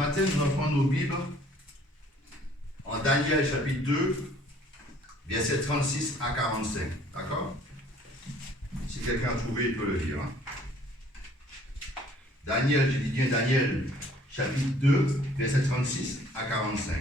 matin, nous allons prendre nos Bibles en Daniel chapitre 2, versets 36 à 45. D'accord? Si quelqu'un a trouvé, il peut le lire. Hein? Daniel, je dis bien Daniel chapitre 2, versets 36 à 45.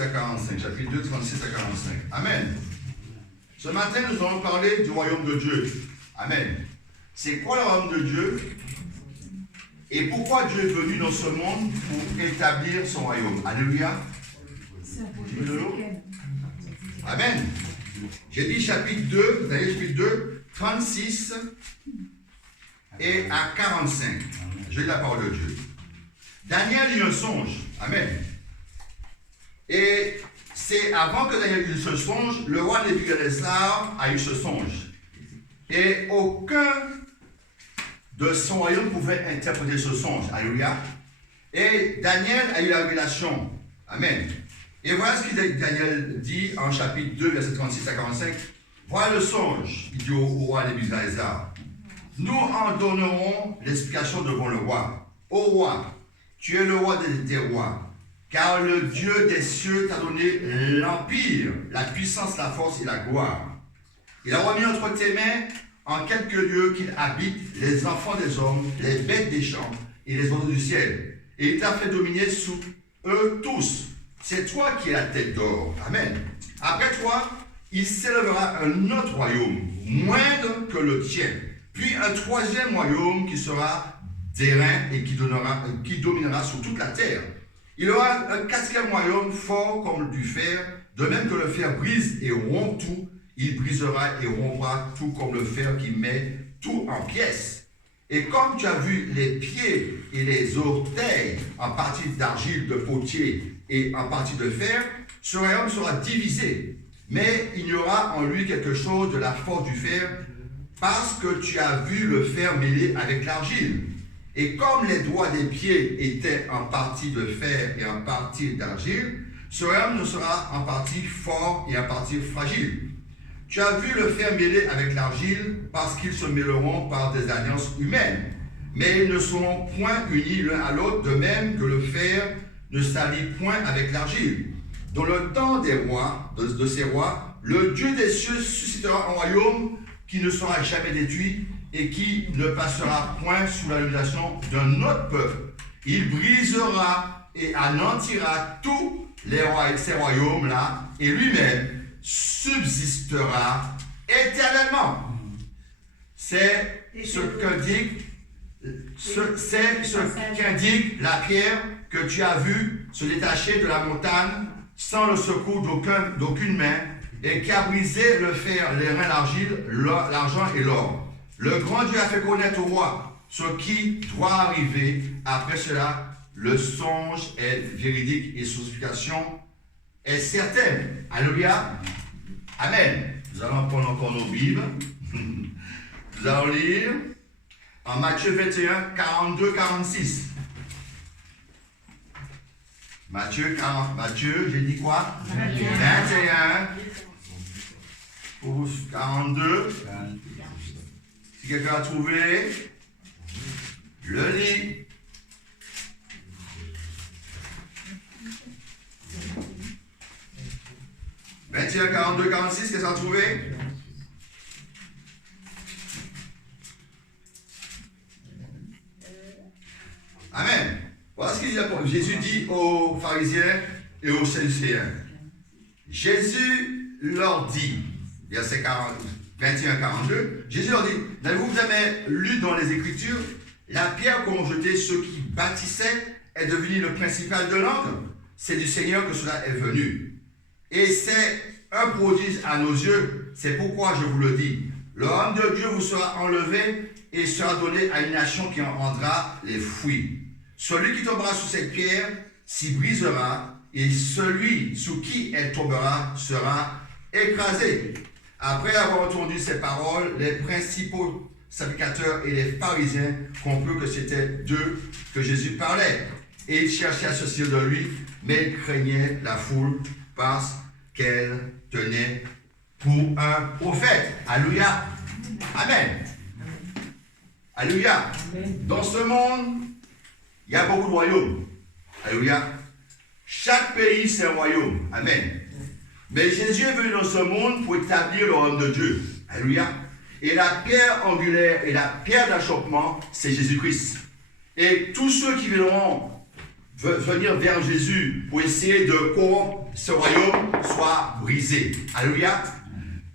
À 45, chapitre 2, 36 à 45. Amen. Ce matin, nous allons parler du royaume de Dieu. Amen. C'est quoi le royaume de Dieu? Et pourquoi Dieu est venu dans ce monde pour établir son royaume? Alléluia. Amen. J'ai dit chapitre 2, Daniel chapitre 2, 36 et à 45. Je lis la parole de Dieu. Daniel eut un songe. Amen. Et c'est avant que Daniel eut ce songe, le roi Nebuchadnezzar a eu ce songe. Et aucun de son royaume pouvait interpréter ce songe. Alléluia. Et Daniel a eu la révélation. Amen. Et voilà ce que Daniel dit en chapitre 2, verset 36 à 45. Voilà le songe, il dit au roi Nebuchadnezzar. Nous en donnerons l'explication devant le roi. Ô roi, tu es le roi des rois. Car le Dieu des cieux t'a donné l'empire, la puissance, la force et la gloire. Il a remis entre tes mains, en quelques lieux qu'il habite, les enfants des hommes, les bêtes des champs et les oiseaux du ciel. Et il t'a fait dominer sous eux tous. C'est toi qui es la tête d'or. Amen. Après toi, il s'élèvera un autre royaume, moindre que le tien. Puis un troisième royaume qui sera d'airain et qui dominera sur toute la terre. Il aura un quatrième royaume fort comme du fer, de même que le fer brise et rompt tout, il brisera et rompra tout comme le fer qui met tout en pièces. Et comme tu as vu les pieds et les orteils en partie d'argile de potier et en partie de fer, ce royaume sera divisé, mais il y aura en lui quelque chose de la force du fer, parce que tu as vu le fer mêlé avec l'argile. Et comme les doigts des pieds étaient en partie de fer et en partie d'argile, ce royaume ne sera en partie fort et en partie fragile. Tu as vu le fer mêlé avec l'argile parce qu'ils se mêleront par des alliances humaines. Mais ils ne seront point unis l'un à l'autre, de même que le fer ne s'allie point avec l'argile. Dans le temps des rois, de ces rois, le Dieu des cieux suscitera un royaume qui ne sera jamais détruit, et qui ne passera point sous la domination d'un autre peuple. Il brisera et anéantira tous ces royaumes-là, et lui-même subsistera éternellement. C'est ce qu'indique la pierre que tu as vue se détacher de la montagne sans le secours d'aucune main, et qui a brisé le fer, l'airain, l'argile, l'argent et l'or. Le grand Dieu a fait connaître au roi ce qui doit arriver. Après cela, le songe est véridique et son explication est certaine. Alléluia. Amen. Nous allons prendre encore nos Bibles. Nous allons lire en Matthieu 21, 42, 46. Matthieu, j'ai dit quoi? 21, 42. Si quelqu'un a trouvé, le lit. « 21, 42, 46, qu'est-ce qu'on a trouvé? Amen. Voilà ce que Jésus dit aux pharisiens et aux sadducéens. Jésus leur dit, verset 21, 42, Jésus leur dit, n'avez-vous jamais lu dans les Écritures, la pierre qu'ont jetée ceux qui bâtissaient est devenue le principal de l'angle? C'est du Seigneur que cela est venu. Et c'est un prodige à nos yeux, c'est pourquoi je vous le dis. Le homme de Dieu vous sera enlevé et sera donné à une nation qui en rendra les fruits. Celui qui tombera sous cette pierre s'y brisera, et celui sous qui elle tombera sera écrasé. Après avoir entendu ces paroles, les principaux sacrificateurs et les pharisiens comprirent que c'était d'eux que Jésus parlait. Et ils cherchaient à se servir de lui, mais ils craignaient la foule parce qu'elle tenait pour un prophète. Alléluia. Amen. Alléluia. Dans ce monde, il y a beaucoup de royaumes. Alléluia. Chaque pays, c'est un royaume. Amen. Mais Jésus est venu dans ce monde pour établir le royaume de Dieu. Alléluia. Et la pierre angulaire et la pierre d'achoppement, c'est Jésus-Christ. Et tous ceux qui viendront venir vers Jésus pour essayer de corrompre ce royaume soient brisés. Alléluia.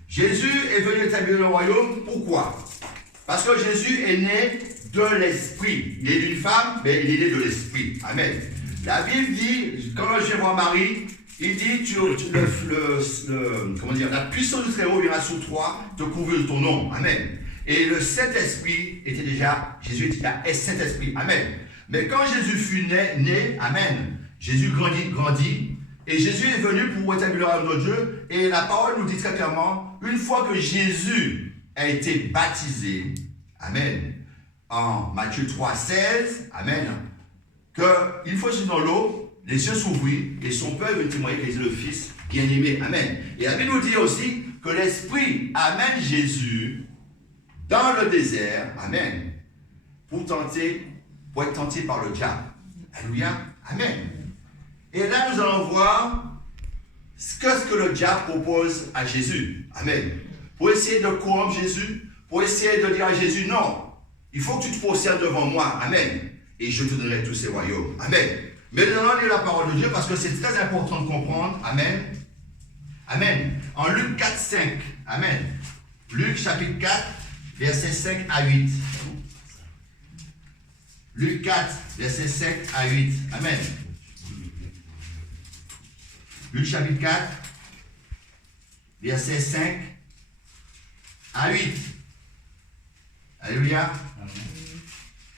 Jésus est venu établir le royaume. Pourquoi? Parce que Jésus est né de l'esprit. Il est d'une femme, mais il est né de l'esprit. Amen. La Bible dit, quand je vois Marie, il dit, la puissance du Très-Haut viendra sur toi, te couvrir de ton nom. Amen. Et le Saint-Esprit était déjà, Jésus était déjà Saint-Esprit. Amen. Mais quand Jésus fut né, amen, Jésus grandit, et Jésus est venu pour établir le royaume de Dieu, et la parole nous dit très clairement, une fois que Jésus a été baptisé, amen, en Matthieu 3,16, amen, qu'il faut sur dans l'eau, les yeux s'ouvrirent, et son père veut témoigner qu'il est le Fils bien-aimé, amen. Et la Bible nous dit aussi que l'Esprit amène Jésus dans le désert, amen, pour être tenté par le diable. Alléluia, amen. Et là, nous allons voir ce que le diable propose à Jésus. Amen. Pour essayer de corrompre Jésus, pour essayer de dire à Jésus, non, il faut que tu te prosternes devant moi. Amen. Et je te donnerai tous ces royaumes. Amen. Mais nous allons lire la parole de Dieu parce que c'est très important de comprendre. Amen. Amen. En Luc 4, 5. Amen. Luc chapitre 4, versets 5 à 8. Luc 4, versets 5 à 8. Amen. Luc chapitre 4, versets 5 à 8. Alléluia.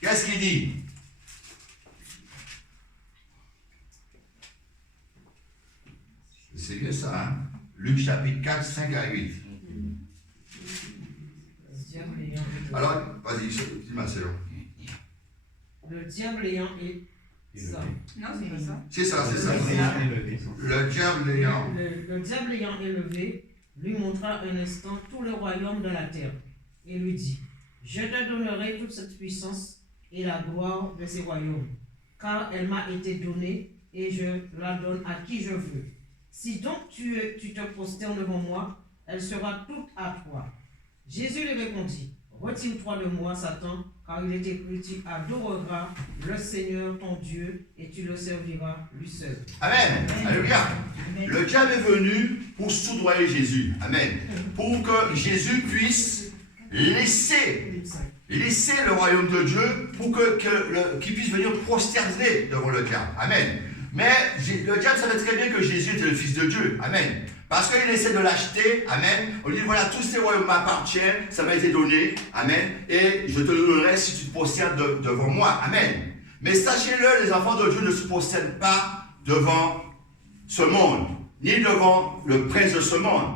Qu'est-ce qu'il dit? C'est bien ça, hein? Luc chapitre 4, 5 à 8. Alors, vas-y, dis-moi, c'est long. Le diable ayant élevé. Non, c'est pas ça. C'est ça, c'est ça. Le diable ayant. Le diable ayant élevé, lui montra un instant tout le royaume de la terre, et lui dit, je te donnerai toute cette puissance et la gloire de ces royaumes, car elle m'a été donnée, et je la donne à qui je veux. Si donc tu te prosternes devant moi, elle sera toute à toi. Jésus lui répondit, retire-toi de moi, Satan, car il est écrit, tu adoreras le Seigneur ton Dieu et tu le serviras lui seul. Amen. Alléluia. Le diable est venu pour soudoyer Jésus. Amen. Pour que Jésus puisse laisser le royaume de Dieu pour qu'il puisse venir prosterner devant le diable. Amen. Mais le diable savait très bien que Jésus était le Fils de Dieu. Amen. Parce qu'il essaie de l'acheter. Amen. On dit, voilà, tous ces royaumes m'appartiennent, ça m'a été donné. Amen. Et je te le donnerai si tu te prosternes devant moi. Amen. Mais sachez-le, les enfants de Dieu ne se prosternent pas devant ce monde, ni devant le prince de ce monde.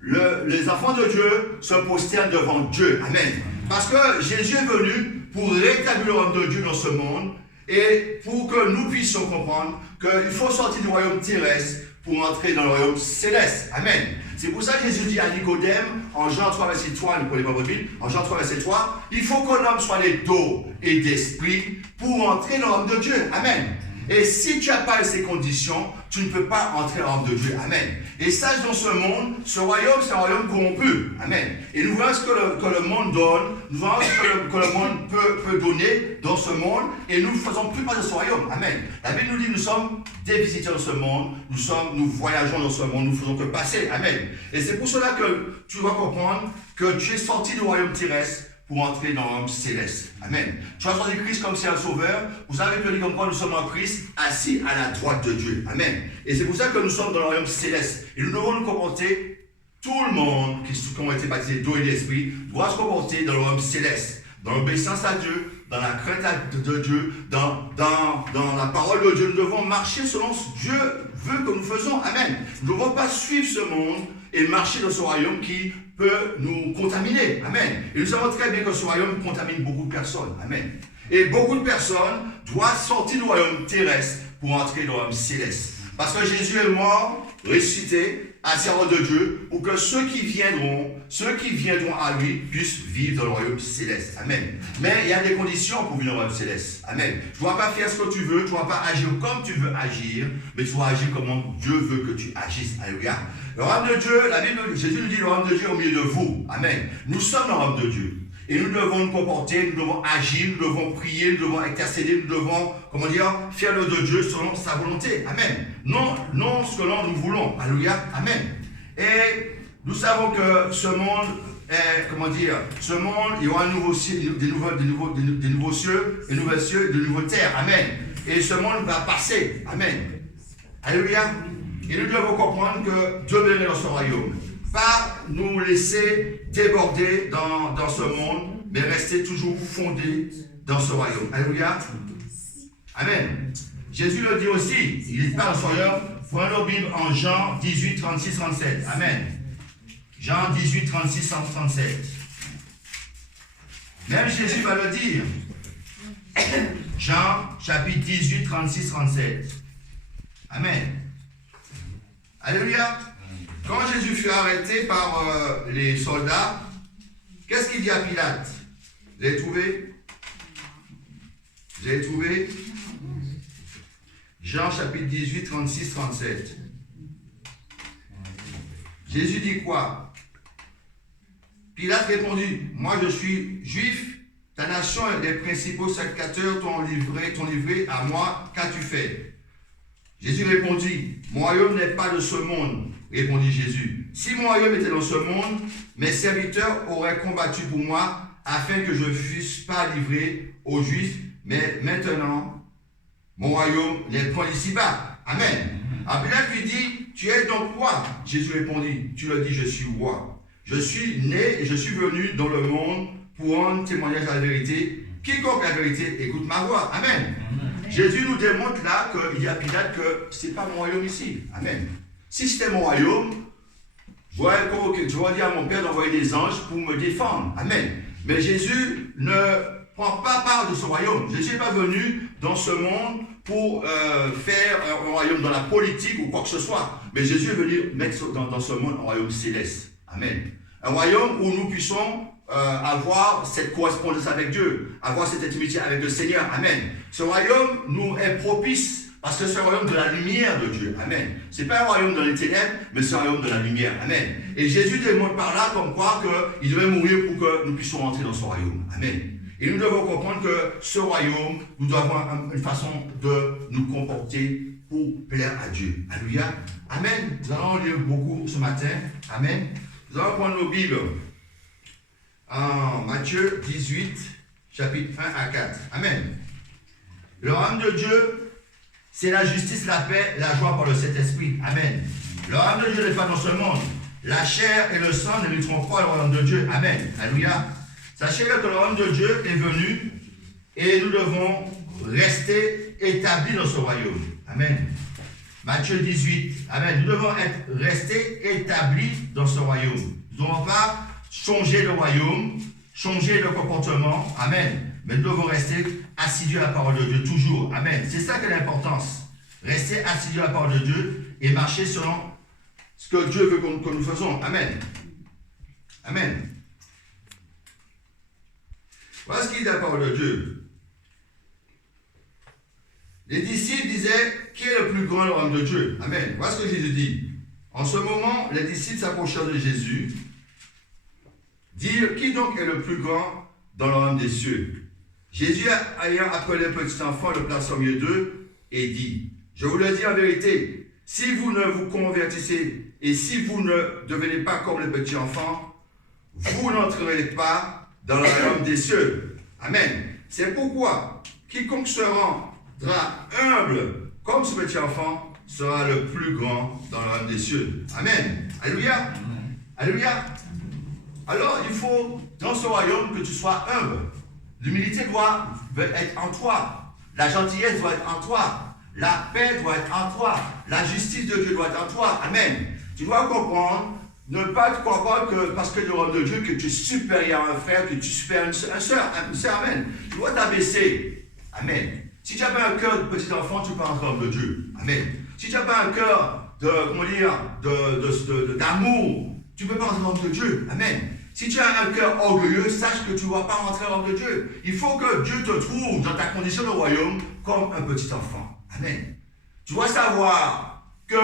Les enfants de Dieu se prosternent devant Dieu. Amen. Parce que Jésus est venu pour rétablir le royaume de Dieu dans ce monde et pour que nous puissions comprendre qu'il faut sortir du royaume terrestre pour entrer dans le royaume céleste. Amen. C'est pour ça que Jésus dit à Nicodème, en Jean 3, verset 3, ne prenez pas votre Bible, en Jean 3, verset 3, il faut qu'un homme soit né d'eau et d'esprit pour entrer dans le royaume de Dieu. Amen. Et si tu n'as pas ces conditions, tu ne peux pas entrer dans le royaume de Dieu. Amen. Et sache dans ce monde, ce royaume, c'est un royaume corrompu. Amen. Et nous voyons ce que le monde donne, nous voyons ce que le monde peut donner dans ce monde, et nous ne faisons plus pas de ce royaume. Amen. La Bible nous dit que nous sommes des visiteurs dans ce monde, nous voyageons dans ce monde, nous ne faisons que passer. Amen. Et c'est pour cela que tu dois comprendre que tu es sorti du royaume terrestre pour entrer dans le royaume céleste. Amen. Tu as choisi Christ comme Seigneur Sauveur. Vous avez dit comme quoi nous sommes en Christ, assis à la droite de Dieu. Amen. Et c'est pour ça que nous sommes dans le royaume céleste. Et nous devons nous comporter, tout le monde qui ont été baptisés d'eau et d'esprit, doit se comporter dans le royaume céleste. Dans l'obéissance à Dieu, dans la crainte de Dieu, dans la parole de Dieu. Nous devons marcher selon ce que Dieu veut que nous faisons. Amen. Nous ne devons pas suivre ce monde et marcher dans ce royaume qui peut nous contaminer. Amen. Et nous savons très bien que ce royaume contamine beaucoup de personnes. Amen. Et beaucoup de personnes doivent sortir du royaume terrestre pour entrer dans le royaume céleste. Parce que Jésus est mort, ressuscité, ascendant de Dieu, pour que ceux qui viendront à lui puissent vivre dans le royaume céleste. Amen. Mais il y a des conditions pour vivre dans le royaume céleste. Amen. Tu ne dois pas faire ce que tu veux, tu ne dois pas agir comme tu veux agir, mais tu dois agir comme Dieu veut que tu agisses. Alléluia. Le royaume de Dieu, la Bible, Jésus nous dit le royaume de Dieu est au milieu de vous. Amen. Nous sommes dans le royaume de Dieu. Et nous devons nous comporter, nous devons agir, nous devons prier, nous devons intercéder, nous devons, faire le de Dieu selon sa volonté. Amen. Non selon nous voulons. Alléluia. Amen. Et nous savons que ce monde ce monde, il y aura un nouveau ciel, des nouveaux cieux, des nouvelles cieux, de nouvelles terres. Amen. Et ce monde va passer. Amen. Alléluia. Et nous devons comprendre que Dieu veut dans son royaume. Pas nous laisser déborder dans ce monde, mais rester toujours fondés dans ce royaume. Alléluia. Amen. Jésus le dit aussi, il parle sur l'heure, prenons nos Bibles en Jean 18, 36, 37. Amen. Jean 18, 36, 37. Même Jésus va le dire. Jean chapitre 18, 36, 37. Amen. Alléluia. Quand Jésus fut arrêté par les soldats, qu'est-ce qu'il dit à Pilate? Vous avez trouvé? Vous avez trouvé? Jean chapitre 18, 36, 37. Jésus dit quoi? Pilate répondit, moi je suis juif, ta nation et les principaux sacrificateurs t'ont livré à moi, qu'as-tu fait? Jésus répondit, mon royaume n'est pas de ce monde. Répondit Jésus, si mon royaume était dans ce monde, mes serviteurs auraient combattu pour moi afin que je ne fusse pas livré aux Juifs, mais maintenant, mon royaume n'est point ici-bas. Amen. Alors Pilate lui dit, tu es donc roi? Jésus répondit, tu le dis, je suis roi. Je suis né et je suis venu dans le monde pour rendre témoignage à la vérité. Quiconque la vérité écoute ma voix. Amen. Jésus nous démontre là qu'il y a Pilate que ce n'est pas mon royaume ici. Amen. Si c'était mon royaume, j'aurais dit à mon Père d'envoyer des anges pour me défendre. Amen. Mais Jésus ne prend pas part de ce royaume. Jésus n'est pas venu dans ce monde pour faire un royaume dans la politique ou quoi que ce soit. Mais Jésus est venu mettre dans ce monde un royaume céleste. Amen. Un royaume où nous puissions avoir cette correspondance avec Dieu, avoir cette intimité avec le Seigneur. Amen. Ce royaume nous est propice parce que c'est un royaume de la lumière de Dieu. Amen. Ce n'est pas un royaume dans les ténèbres, mais c'est un royaume de la lumière. Amen. Et Jésus démontre par là comme quoi qu'il devait mourir pour que nous puissions rentrer dans ce royaume. Amen. Et nous devons comprendre que ce royaume, nous devons avoir une façon de nous comporter pour plaire à Dieu. Alléluia. Amen. Nous allons lire beaucoup ce matin. Amen. Nous allons prendre nos Bibles en Matthieu 18, chapitre 1 à 4. Amen. Le royaume de Dieu, c'est la justice, la paix, la joie par le Saint-Esprit. Amen. Le royaume de Dieu n'est pas dans ce monde. La chair et le sang ne lutteront pas le royaume de Dieu. Amen. Alléluia. Sachez que le royaume de Dieu est venu et nous devons rester établis dans ce royaume. Amen. Matthieu 18. Amen. Nous devons rester établis dans ce royaume. Nous ne devons pas changer de royaume, changer de comportement. Amen. Mais nous devons rester assidus à la parole de Dieu toujours. Amen. C'est ça qui est l'importance. Rester assidus à la parole de Dieu et marcher selon ce que Dieu veut que nous faisons. Amen. Amen. Voilà ce qu'il dit à la parole de Dieu. Les disciples disaient, qui est le plus grand dans le royaume de Dieu? Amen. Voilà ce que Jésus dit. En ce moment, les disciples s'approchèrent de Jésus, dirent, qui donc est le plus grand dans le royaume des cieux? Jésus, ayant appelé le petit enfant, le plaça au milieu d'eux et dit, je vous le dis en vérité, si vous ne vous convertissez et si vous ne devenez pas comme le petit enfant, vous n'entrerez pas dans le royaume des cieux. Amen. C'est pourquoi quiconque se rendra humble comme ce petit enfant sera le plus grand dans le royaume des cieux. Amen. Alléluia. Alléluia. Alors, il faut, dans ce royaume, que tu sois humble. L'humilité doit être en toi. La gentillesse doit être en toi. La paix doit être en toi. La justice de Dieu doit être en toi. Amen. Tu dois comprendre Ne pas croire pas que parce que tu es le royaume de Dieu, que tu es supérieur à un frère, que tu es supérieur à une soeur. Amen. Tu dois t'abaisser. Amen. Si tu n'as pas un cœur de petit enfant, tu ne peux pas rentrer dans le royaume de Dieu. Amen. Si tu n'as pas un cœur d'amour, tu ne peux pas rentrer dans le royaume de Dieu. Amen. Si tu as un cœur orgueilleux, sache que tu ne vas pas rentrer dans le royaume de Dieu. Il faut que Dieu te trouve dans ta condition de royaume comme un petit enfant. Amen. Tu dois savoir que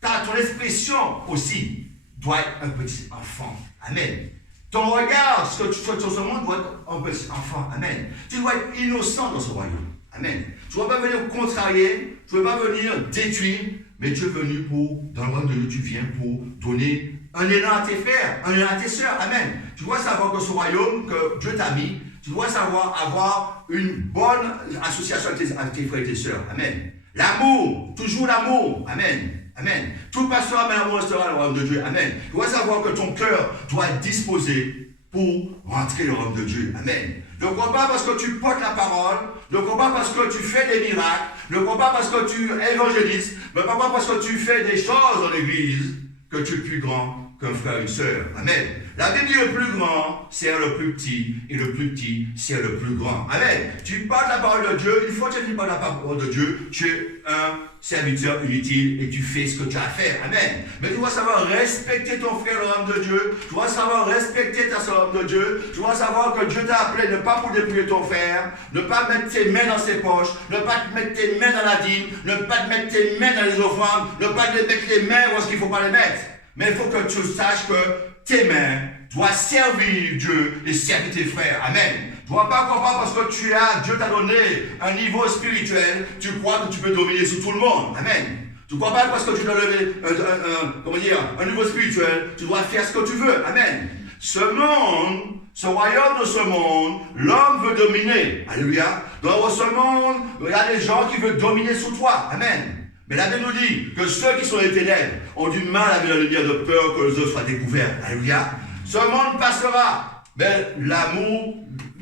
ton expression aussi doit être un petit enfant. Amen. Ton regard, ce que tu fais sur ce monde doit être un petit enfant. Amen. Tu dois être innocent dans ce royaume. Amen. Tu ne dois pas venir contrarier, tu ne dois pas venir détruire, mais tu es venu dans le royaume de Dieu, tu viens pour donner un élan à tes frères, un élan à tes sœurs. Amen. Tu dois savoir que ce royaume que Dieu t'a mis, tu dois savoir avoir une bonne association avec tes frères et tes sœurs. Amen. L'amour, toujours l'amour. Amen. Amen. Tout passera, mais l'amour restera dans le royaume de Dieu. Amen. Tu dois savoir que ton cœur doit être disposé pour rentrer dans le royaume de Dieu. Amen. Ne crois pas parce que tu portes la parole, ne crois pas parce que tu fais des miracles, ne crois pas parce que tu évangélises, ne crois pas parce que tu fais des choses dans l'église que tu es plus grand qu'un frère et une sœur. Amen. La Bible dit le plus grand sert le plus petit et le plus petit sert le plus grand. Amen. Tu parles la parole de Dieu, une fois que tu parles la parole de Dieu, tu es un serviteur inutile et tu fais ce que tu as à faire. Amen. Mais tu dois savoir respecter ton frère, l'homme de Dieu. Tu dois savoir respecter ta soeur, l'homme de Dieu. Tu dois savoir que Dieu t'a appelé ne pas pour dépouiller ton frère, ne pas mettre tes mains dans ses poches, ne pas te mettre tes mains dans la dîme, ne pas te mettre tes mains dans les offrandes, ne pas te mettre les mains où est-ce qu'il ne faut pas les mettre. Mais il faut que tu saches que tes mains doivent servir Dieu et servir tes frères. Amen. Tu ne dois pas comprendre parce que Dieu t'a donné un niveau spirituel, tu crois que tu peux dominer sur tout le monde. Amen. Tu ne crois pas parce que tu dois lever un niveau spirituel, tu dois faire ce que tu veux. Amen. Ce monde, ce royaume de ce monde, l'homme veut dominer. Alléluia. Dans ce monde, il y a des gens qui veulent dominer sur toi. Amen. Mais la Bible nous dit que ceux qui sont dans les ténèbres ont du mal avec la lumière de peur que les autres soient découverts. Alléluia. Ce monde passera, mais l'amour,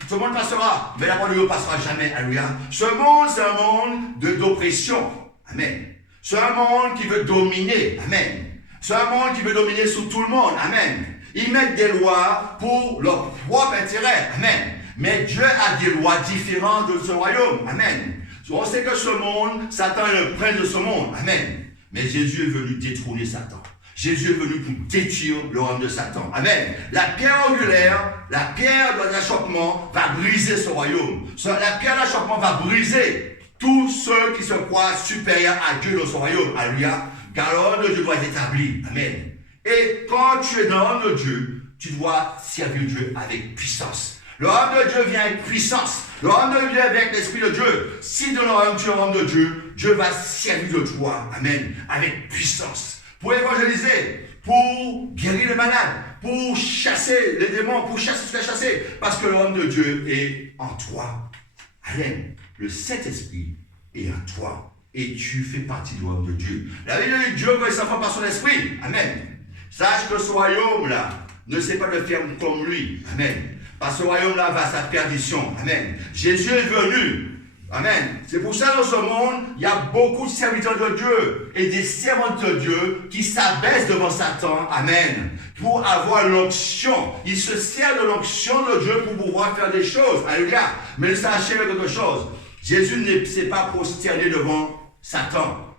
ce monde passera, mais la parole de Dieu ne passera jamais. Alléluia. Ce monde, c'est un monde d'oppression. Amen. C'est un monde qui veut dominer. Amen. C'est un monde qui veut dominer sur tout le monde. Amen. Ils mettent des lois pour leur propre intérêt. Amen. Mais Dieu a des lois différentes de ce royaume. Amen. On sait que ce monde, Satan est le prince de ce monde. Amen. Mais Jésus est venu détrôner Satan. Jésus est venu pour détruire le royaume de Satan. Amen. La pierre angulaire, la pierre de l'achoppement va briser ce royaume. La pierre d'achoppement va briser tous ceux qui se croient supérieurs à Dieu dans ce royaume. Alléluia. Car le royaume de Dieu doit être établi. Amen. Et quand tu es dans le royaume de Dieu, tu dois servir Dieu avec puissance. Le royaume de Dieu vient avec puissance. Le royaume de Dieu vient avec l'Esprit de Dieu. Si dans le royaume de Dieu, Dieu va servir de toi. Amen. Avec puissance. Pour évangéliser, pour guérir les malades, pour chasser les démons, pour se faire chasser. Parce que le royaume de Dieu est en toi. Amen. Le Saint-Esprit est en toi. Et tu fais partie du royaume de Dieu. La Bible dit Dieu veut s'enfant par son esprit. Amen. Sache que ce royaume-là ne sait pas le faire comme lui. Amen. Parce que ce royaume-là va à sa perdition. Amen. Jésus est venu. Amen. C'est pour ça dans ce monde, il y a beaucoup de serviteurs de Dieu et des servantes de Dieu qui s'abaissent devant Satan. Amen. Pour avoir l'onction. Ils se servent de l'onction de Dieu pour pouvoir faire des choses. Alléluia. Mais sachez quelque chose. Jésus ne s'est pas prosterné devant Satan.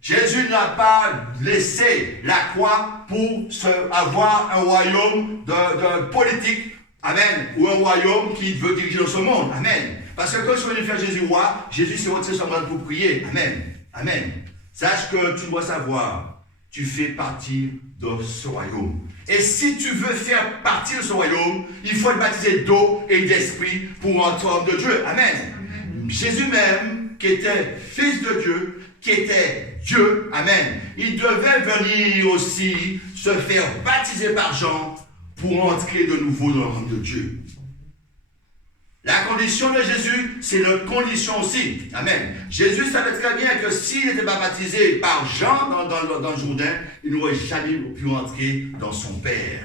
Jésus n'a pas laissé la croix pour avoir un royaume de politique. Amen. Ou un royaume qui veut diriger dans ce monde. Amen. Parce que quand je suis venu faire Jésus roi, Jésus s'est retiré sur moi pour prier. Amen. Amen. Sache que tu dois savoir, tu fais partie de ce royaume. Et si tu veux faire partie de ce royaume, il faut être baptisé d'eau et d'esprit pour entrer en de Dieu. Amen. Jésus même, qui était fils de Dieu, qui était Dieu, amen, il devait venir aussi se faire baptiser par Jean pour entrer de nouveau dans le royaume de Dieu. La condition de Jésus, c'est notre condition aussi. Amen. Jésus savait très bien que s'il n'était pas baptisé par Jean dans le Jourdain, il n'aurait jamais pu entrer dans son Père.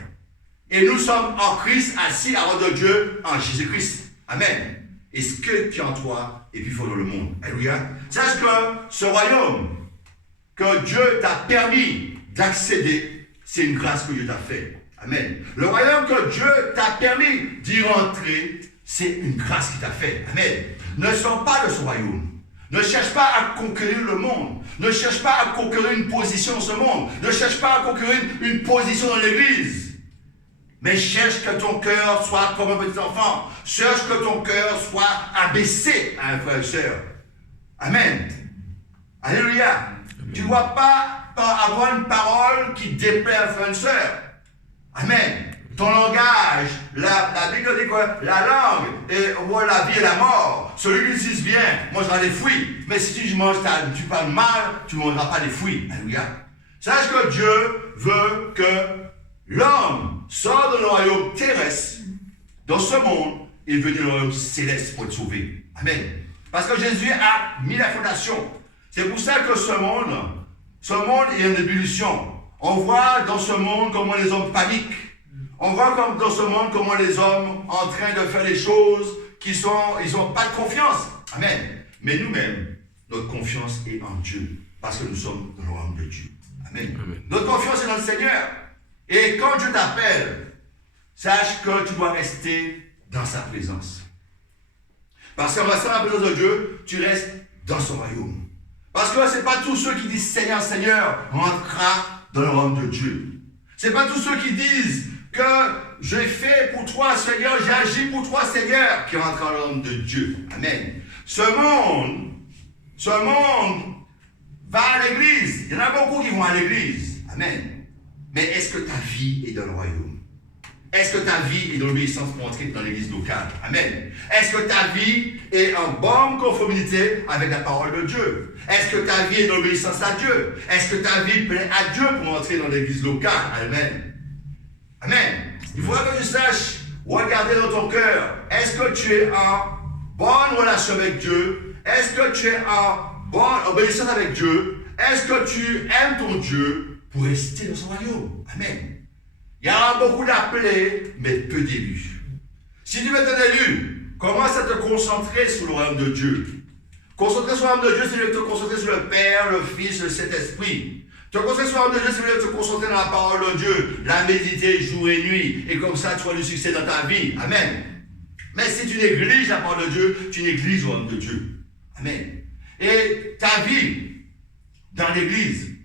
Et nous sommes en Christ, assis à la droite de Dieu, en Jésus-Christ. Amen. Et ce qui est en toi, et puis il faut dans le monde. Alléluia. Sache que ce royaume que Dieu t'a permis d'accéder, c'est une grâce que Dieu t'a fait. Amen. Le royaume que Dieu t'a permis d'y rentrer, c'est une grâce qu'il t'a fait. Amen. Ne sors pas de ce royaume. Ne cherche pas à conquérir le monde. Ne cherche pas à conquérir une position dans ce monde. Ne cherche pas à conquérir une position dans l'église. Mais cherche que ton cœur soit comme un petit enfant. Cherche que ton cœur soit abaissé à un frère et soeur. Amen. Alléluia. Tu ne dois pas avoir une parole qui déplaît à un frère et soeur. Amen. Ton langage, la Bible dit quoi? La langue, et la vie et la mort. Celui qui dit bien, mangera des fruits. Mais si tu parles mal, tu ne mangeras pas des fruits. Alléluia. Sache que Dieu veut que l'homme sorte de le royaume terrestre, dans ce monde, et veut dans le royaume céleste pour être sauvé. Amen. Parce que Jésus a mis la fondation. C'est pour ça que ce monde est en ébullition. On voit dans ce monde comment les hommes paniquent. On voit comme dans ce monde comment les hommes en train de faire des choses ils n'ont pas de confiance. Amen. Mais nous-mêmes, notre confiance est en Dieu. Parce que nous sommes dans le royaume de Dieu. Amen. Amen. Notre confiance est dans le Seigneur. Et quand Dieu t'appelle, sache que tu dois rester dans sa présence. Parce qu'en restant dans la présence de Dieu, tu restes dans son royaume. Parce que ce n'est pas tous ceux qui disent Seigneur, Seigneur, rentrera dans le royaume de Dieu. Ce n'est pas tous ceux qui disent que j'ai fait pour toi, Seigneur, j'ai agi pour toi, Seigneur, qui rentrent dans le royaume de Dieu. Amen. Ce monde va à l'église. Il y en a beaucoup qui vont à l'église. Amen. Mais est-ce que ta vie est dans le royaume? Est-ce que ta vie est dans l'obéissance pour entrer dans l'église locale? Amen. Est-ce que ta vie est en bonne conformité avec la parole de Dieu? Est-ce que ta vie est dans l'obéissance à Dieu? est-ce que ta vie plaît à Dieu pour entrer dans l'église locale? Amen. Amen. Il faudra que tu saches regarder dans ton cœur. Est-ce que tu es en bonne relation avec Dieu? Est-ce que tu es en bonne obéissance avec Dieu? Est-ce que tu aimes ton Dieu pour rester dans son royaume? Amen. Il y aura beaucoup d'appelés, mais peu d'élus. Si tu veux être un élu, commence à te concentrer sur le royaume de Dieu. Concentrer sur le royaume de Dieu, c'est de te concentrer sur le Père, le Fils, le Saint-Esprit. Te concentrer sur le royaume de Dieu, c'est de te concentrer dans la parole de Dieu, la méditer jour et nuit, et comme ça tu auras du succès dans ta vie. Amen. Mais si tu négliges la parole de Dieu, tu négliges le royaume de Dieu. Amen. Et ta vie dans l'église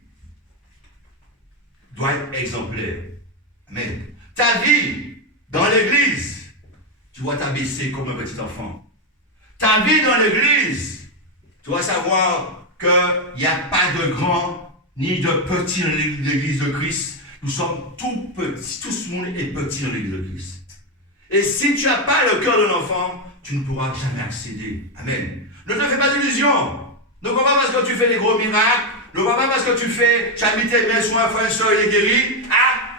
doit être exemplaire. Amen. Ta vie dans l'église, tu dois t'abaisser comme un petit enfant. Ta vie dans l'église, tu dois savoir qu'il n'y a pas de grand ni de petit dans l'église de Christ. Nous sommes tout petits, tout ce monde est petit dans l'église de Christ. Et si tu n'as pas le cœur de l'enfant, tu ne pourras jamais accéder. Amen. Ne te fais pas d'illusions. Ne crois pas parce que tu fais des gros miracles. Ne crois pas parce que tu as mis tes mains sur un frère, une soeur, il est guéri.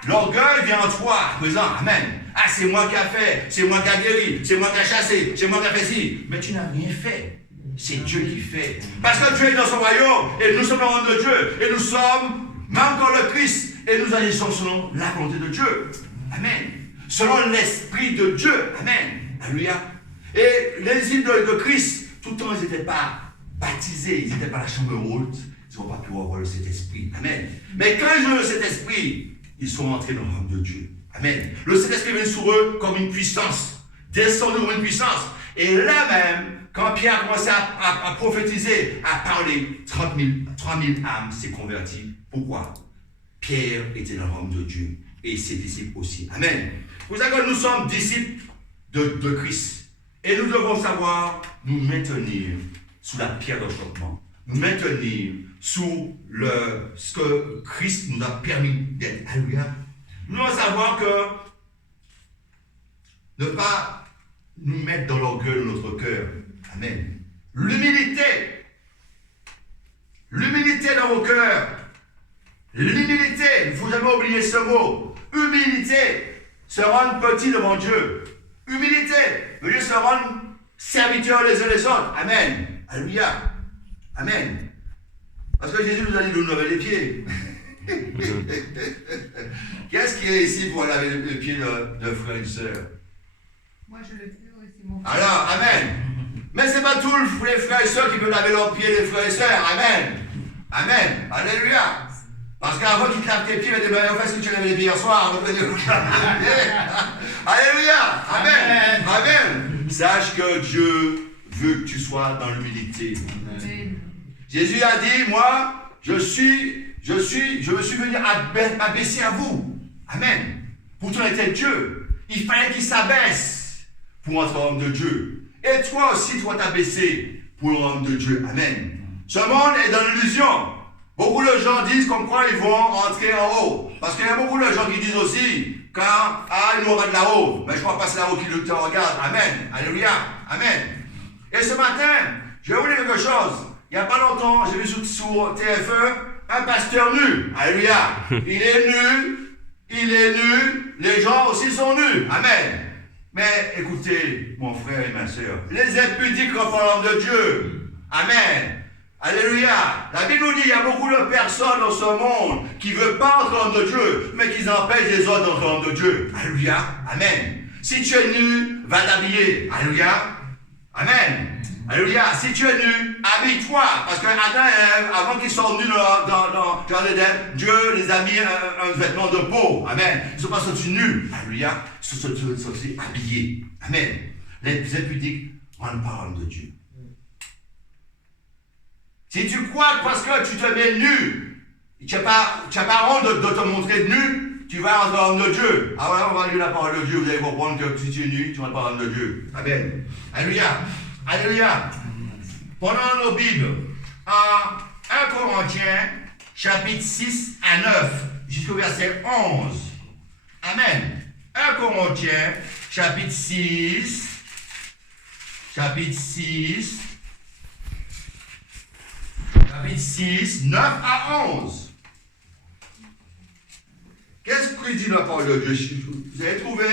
L'orgueil vient en toi, à présent. Amen. C'est moi qui a fait, c'est moi qui a guéri, c'est moi qui a chassé, c'est moi qui a fait ci. Mais tu n'as rien fait. C'est Dieu qui fait. Parce que Dieu est dans son royaume, et nous sommes dans le royaume de Dieu, et nous sommes membres de Christ, et nous agissons selon la volonté de Dieu. Amen. Selon l'Esprit de Dieu. Amen. Alléluia. Et les disciples de Christ, tout le temps, ils n'étaient pas baptisés, ils n'étaient pas à la chambre haute, ils n'ont pas pu avoir le Saint-Esprit. Amen. Mais quand ils ont le Saint-Esprit, ils sont entrés dans le royaume de Dieu. Amen. Le Saint-Esprit vient sur eux comme une puissance. Descendu comme une puissance. Et là même, quand Pierre a commencé à prophétiser, à parler, 3000 âmes s'est converties. Pourquoi? Pierre était dans le royaume de Dieu. Et ses disciples aussi. Amen. Vous savez que nous sommes disciples de Christ. Et nous devons savoir nous maintenir sous la pierre d'achoppement. Nous maintenir sous ce que Christ nous a permis d'être. Alléluia. Nous devons savoir que ne pas nous mettre dans l'orgueil de notre cœur. Amen. L'humilité. L'humilité dans vos cœurs. L'humilité. Il ne faut jamais oublier ce mot. Humilité. Se rendre petit devant Dieu. Humilité. Veut dire se rendre serviteurs les uns les autres. Amen. Alléluia. Amen. Parce que Jésus nous a dit de nous laver les pieds. Qu'est-ce qui est ici pour laver les pieds de frères et sœurs? Moi, je le fais aussi, mon frère. Alors, amen. Mais ce n'est pas tous les frères et sœurs qui peuvent laver leurs pieds, les frères et sœurs. Amen. Amen. Alléluia. Parce qu'avant qu'il te lave tes pieds, il va dire, on fait ce que tu as lavé les pieds hier soir. Alléluia. Amen. Amen. Sache que Dieu veut que tu sois dans l'humilité. Jésus a dit, moi, je me suis venu abaisser à vous. Amen. Pourtant, il était Dieu. Il fallait qu'il s'abaisse pour être homme de Dieu. Et toi aussi, tu dois t'abaisser pour l'homme de Dieu. Amen. Ce monde est dans l'illusion. Beaucoup de gens disent comme quoi ils vont entrer en haut. Parce qu'il y a beaucoup de gens qui disent aussi, il nous aura de là-haut. Mais je ne crois pas que c'est là-haut qui te regarde. Amen. Alléluia. Amen. Et ce matin, je vais vous dire quelque chose. Il n'y a pas longtemps, j'ai vu sur TF1 un pasteur nu. Alléluia. Il est nu. Les gens aussi sont nus. Amen. Mais écoutez, mon frère et ma soeur, les impudiques représentent de Dieu. Amen. Alléluia. La Bible nous dit qu'il y a beaucoup de personnes dans ce monde qui ne veulent pas entrer en de Dieu, mais qui empêchent les autres d'entrer en de Dieu. Alléluia. Amen. Si tu es nu, va t'habiller. Alléluia. Amen. Alléluia. Si tu es nu, habille-toi. Parce que Adam et Ève, avant qu'ils sortent nus dans le jardin d'Éden, Dieu les a mis un vêtement de peau. Amen. Ils ne sont pas sortis nus. Alléluia. Ils sont sortis habillés. Amen. Les impudiques rendent parole de Dieu. Si tu crois que parce que tu te mets nu, tu n'as pas honte de te montrer nu, tu vas entrer en de Dieu. Ah ouais, on va lire la parole de Dieu, vous allez comprendre que si tu es nu, tu vas entrer en de Dieu. Amen. Alléluia. Alléluia. Prenons nos Bibles. En 1 Corinthiens, chapitre 6 à 9, jusqu'au verset 11. Amen. 1 Corinthiens, chapitre 6, 9 à 11. Qu'est-ce que dit la parole de Dieu? Vous avez trouvé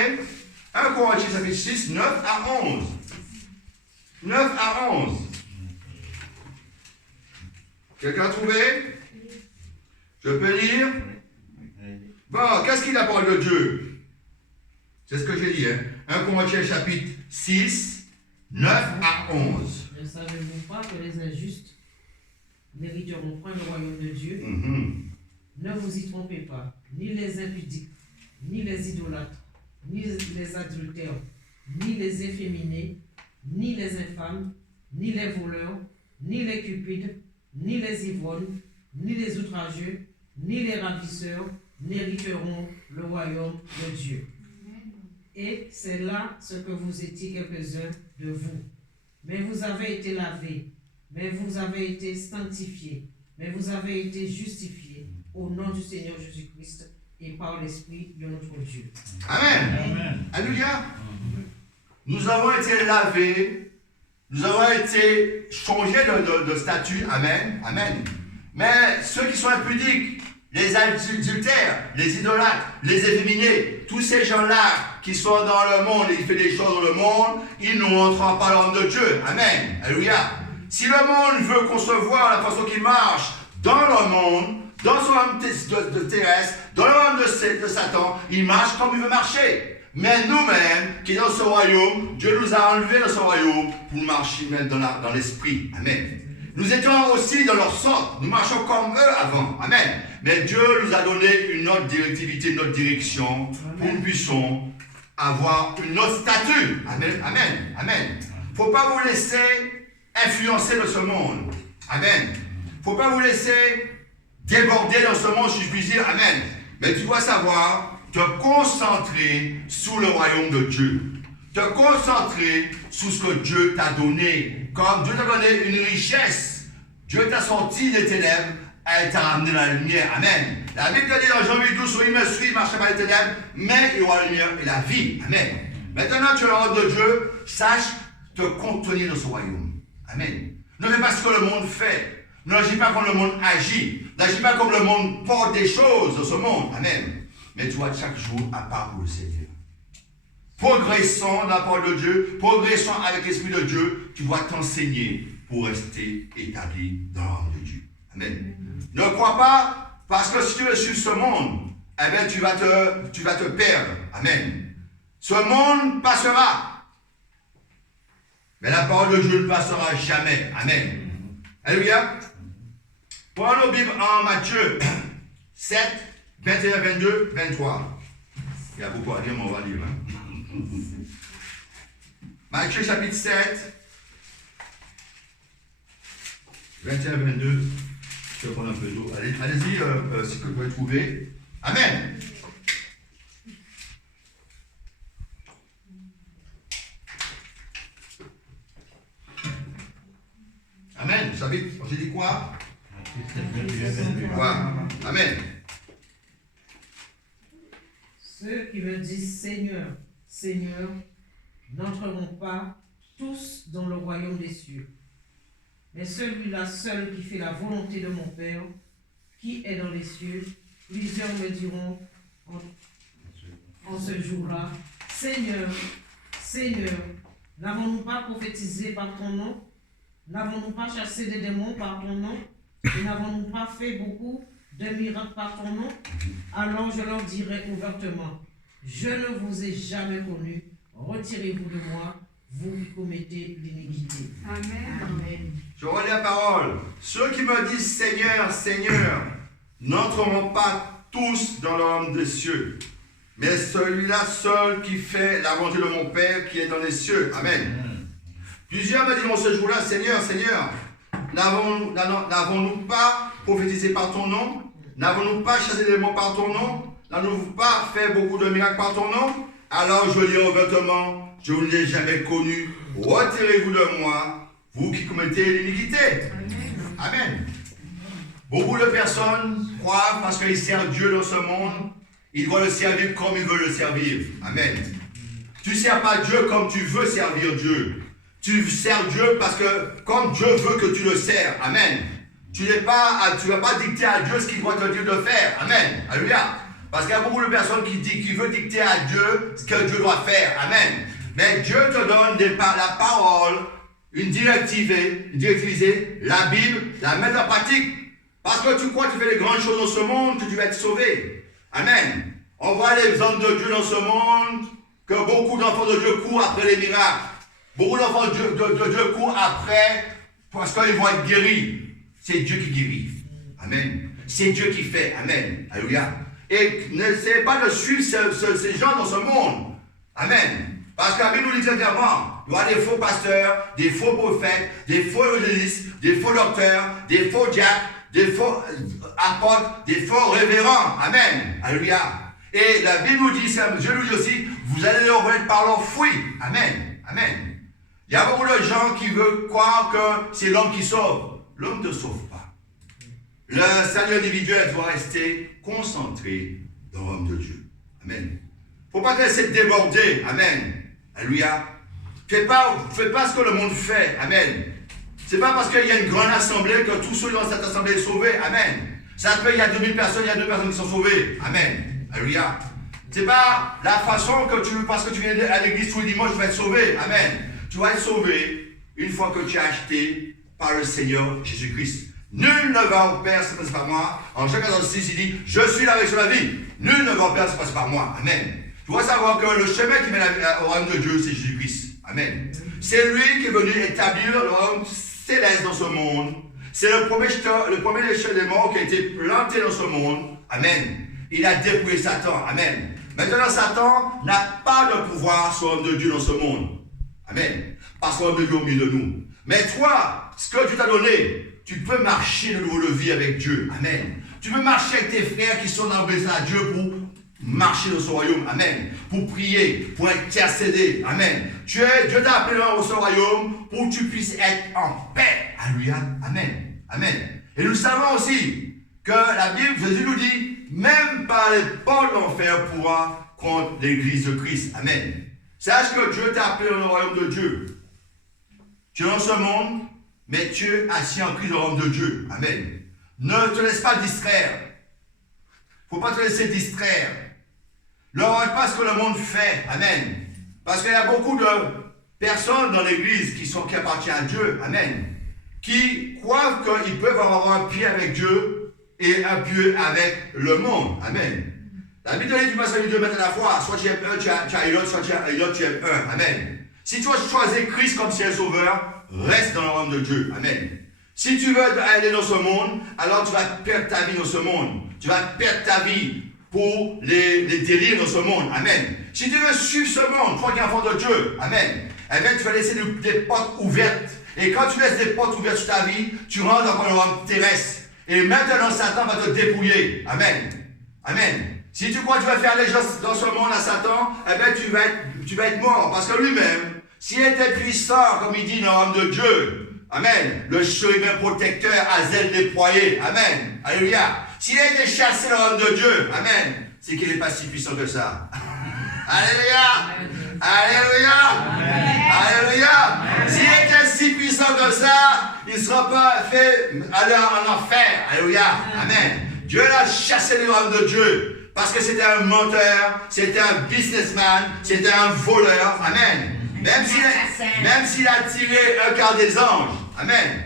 1 Corinthiens, chapitre 6, 9 à 11. 9 à 11. Quelqu'un a trouvé? Je peux lire? Bon, qu'est-ce qu'il a la parole de Dieu? C'est ce que j'ai dit, hein? 1 Corinthiens, chapitre 6, 9 à 11. Ne savez-vous pas que les injustes n'hériteront point le royaume de Dieu? Ne vous y trompez pas, ni les impudiques, ni les idolâtres, ni les adultères, ni les efféminés, ni les infâmes, ni les voleurs, ni les cupides, ni les ivrognes, ni les outrageux, ni les ravisseurs n'hériteront le royaume de Dieu. Et c'est là ce que vous étiez quelques-uns de vous. Mais vous avez été lavés, mais vous avez été sanctifiés, mais vous avez été justifiés au nom du Seigneur Jésus-Christ et par l'Esprit de notre Dieu. Amen. Amen. Alléluia. Nous avons été lavés, nous avons été changés de statut. Amen. Amen. Mais ceux qui sont impudiques, les adultères, les idolâtres, les efféminés, tous ces gens-là qui sont dans le monde et qui font des choses dans le monde, ils ne rentreront pas dans l'homme de Dieu. Amen. Alléluia. Si le monde veut concevoir la façon qu'il marche dans le monde, dans son homme terrestre, dans le homme de Satan, il marche comme il veut marcher. Mais nous-mêmes, qui sommes dans ce royaume, Dieu nous a enlevés dans ce royaume pour marcher même dans l'esprit. Amen. Nous étions aussi dans leur sorte. Nous marchons comme eux avant. Amen. Mais Dieu nous a donné une autre directivité, une autre direction pour que nous puissions avoir une autre statut. Amen. Amen. Amen. Il ne faut pas vous laisser influencer de ce monde. Amen. Il ne faut pas vous laisser déborder dans ce monde, si je puis dire. Amen. Mais tu dois savoir te concentrer sur le royaume de Dieu. Te concentrer sur ce que Dieu t'a donné. Comme Dieu t'a donné une richesse, Dieu t'a sorti des ténèbres, elle t'a ramené dans la lumière. Amen. La Bible dit dans Jean 8:12, il me suit, il marche pas les ténèbres, mais il aura la lumière et la vie. Amen. Maintenant, tu es l'homme de Dieu, sache te contenir dans ce royaume. Amen. Ne fais pas ce que le monde fait. N'agis pas comme le monde agit. N'agis pas comme le monde porte des choses dans ce monde. Amen. Mais tu dois chaque jour à part pour le Seigneur. Progressons dans la parole de Dieu, progressons avec l'Esprit de Dieu, tu dois t'enseigner pour rester établi dans l'âme de Dieu. Amen. Ne crois pas, parce que si tu veux suivre ce monde, eh bien tu vas te perdre. Amen. Ce monde passera. Mais la parole de Dieu ne passera jamais. Amen. Alléluia. Prenons nos Bibles en Matthieu 7, 21, 22, 23. Il y a beaucoup à dire, mais on va lire. Hein. Matthieu chapitre 7, 21, 22. Je vais prendre un peu d'eau. Allez-y, si vous pouvez trouver. Amen. Amen. Vous savez, j'ai dit quoi? Voilà. Amen. Ceux qui me disent Seigneur, Seigneur, n'entreront pas tous dans le royaume des cieux, mais celui-là seul qui fait la volonté de mon Père, qui est dans les cieux. Plusieurs me diront en ce jour-là, Seigneur, Seigneur, n'avons-nous pas prophétisé par ton nom? N'avons-nous pas chassé des démons par ton nom? Et n'avons-nous pas fait beaucoup de miracles par ton nom? Alors je leur dirai ouvertement, je ne vous ai jamais connu, retirez-vous de moi, vous qui commettez l'iniquité. Amen. Amen. Je relis la parole. Ceux qui me disent Seigneur, Seigneur, n'entreront pas tous dans le royaume des cieux, mais celui-là seul qui fait la volonté de mon Père qui est dans les cieux. Amen. Plusieurs me diront ce jour-là, Seigneur, Seigneur, n'avons-nous pas prophétisé par ton nom? N'avons-nous pas chassé des démons par ton nom? N'avons-nous pas fait beaucoup de miracles par ton nom? Alors je dis ouvertement, je ne l'ai jamais connu. Retirez-vous de moi, vous qui commettez l'iniquité. Amen. Beaucoup de personnes croient parce qu'ils servent Dieu dans ce monde, ils doivent le servir comme ils veulent le servir. Amen. Tu ne sers pas Dieu comme tu veux servir Dieu. Tu sers Dieu parce que comme Dieu veut que tu le sers. Amen. Tu ne vas pas dicter à Dieu ce qu'il doit te dire de faire. Amen. Alléluia. Parce qu'il y a beaucoup de personnes qui veulent dicter à Dieu ce que Dieu doit faire. Amen. Mais Dieu te donne la parole, une directive, la Bible, la mettre en pratique. Parce que tu crois que tu fais les grandes choses dans ce monde, que tu vas être sauvé. Amen. On voit les hommes de Dieu dans ce monde, que beaucoup d'enfants de Dieu courent après les miracles. Beaucoup d'enfants de Dieu courent après parce qu'ils vont être guéris. C'est Dieu qui guérit. Amen. C'est Dieu qui fait. Amen. Alléluia. Et n'essayez pas de suivre ces gens dans ce monde. Amen. Parce que la Bible nous dit clairement, il y aura des faux pasteurs, des faux prophètes, des faux évangélistes, des faux docteurs, des faux diacres, des faux apôtres, des faux révérends. Amen. Alléluia. Et la Bible nous dit, Dieu nous dit aussi, vous allez les reconnaître par leurs fruits. Amen. Amen. Il y a beaucoup de gens qui veulent croire que c'est l'homme qui sauve. L'homme ne sauve pas. Le salut individuel doit rester concentré dans l'homme de Dieu. Amen. Il ne faut pas te laisser déborder. Amen. Alléluia. Fais pas ce que le monde fait. Amen. Ce n'est pas parce qu'il y a une grande assemblée que tous ceux dans cette assemblée sont sauvés. Amen. Ça peut, il y a 2000 personnes, il y a 2 personnes qui sont sauvées. Amen. Alléluia. Ce n'est pas la façon que parce que tu viens à l'église tous les dimanches, tu vas être sauvé. Amen. Tu vas être sauvé une fois que tu es acheté par le Seigneur Jésus-Christ. Nul ne va au Père, c'est pas par moi. En Jean 14,6, il dit, je suis la résurrection de la vie. Nul ne va au Père, c'est pas par moi. Amen. Tu dois savoir que le chemin qui mène au royaume de Dieu, c'est Jésus-Christ. Amen. C'est lui qui est venu établir le royaume céleste dans ce monde. C'est le premier déchet des morts qui a été planté dans ce monde. Amen. Il a dépouillé Satan. Amen. Maintenant, Satan n'a pas de pouvoir sur l'homme de Dieu dans ce monde. Amen. Parce que l'homme de Dieu est au milieu de nous. Mais toi, ce que Dieu t'a donné, tu peux marcher de nouveau de vie avec Dieu. Amen. Tu peux marcher avec tes frères qui sont dans l'obéissance à Dieu pour marcher dans son royaume. Amen. Pour prier, pour intercéder. Amen. Dieu t'a appelé dans son royaume pour que tu puisses être en paix. Alléluia. Amen. Amen. Et nous savons aussi que la Bible, Jésus nous dit, même par les portes de l'enfer pourra contre l'église de Christ. Amen. Sache que Dieu t'a appelé dans le royaume de Dieu. Tu es dans ce monde, mais tu es assis en Christ dans le royaume de Dieu. Amen. Ne te laisse pas distraire. Il ne faut pas te laisser distraire. Ne regarde pas ce que le monde fait. Amen. Parce qu'il y a beaucoup de personnes dans l'église qui appartiennent à Dieu. Amen. Qui croient qu'ils peuvent avoir un pied avec Dieu et un pied avec le monde. Amen. La Bible dit, tu passes avec 2 mètres à la fois. Soit tu aimes un, tu as l'autre, soit tu as l'autre, tu aimes un. Amen. Si tu as choisi Christ comme Seigneur Sauveur, reste dans le royaume de Dieu. Amen. Si tu veux aller dans ce monde, alors tu vas perdre ta vie dans ce monde. Tu vas perdre ta vie pour les délires dans ce monde. Amen. Si tu veux suivre ce monde, toi qui es enfant de Dieu, amen, eh bien, tu vas laisser des portes ouvertes. Et quand tu laisses des portes ouvertes sur ta vie, tu rentres dans le royaume terrestre. Et maintenant, Satan va te dépouiller. Amen. Amen. Si tu crois que tu vas faire les choses dans ce monde à Satan, eh bien, tu vas être mort. Parce que lui-même, s'il était puissant, comme il dit dans le royaume de Dieu, amen, le chérubin protecteur à zèle déployé, amen, alléluia. S'il a été chassé dans le royaume de Dieu, amen, c'est qu'il n'est pas si puissant que ça. Alléluia. Alléluia. Alléluia. S'il était si puissant que ça, il ne sera pas fait aller en enfer. Alléluia. Amen. Dieu l'a chassé du royaume de Dieu. Parce que c'était un menteur, c'était un businessman, c'était un voleur. Amen. Même s'il a tiré un quart des anges. Amen.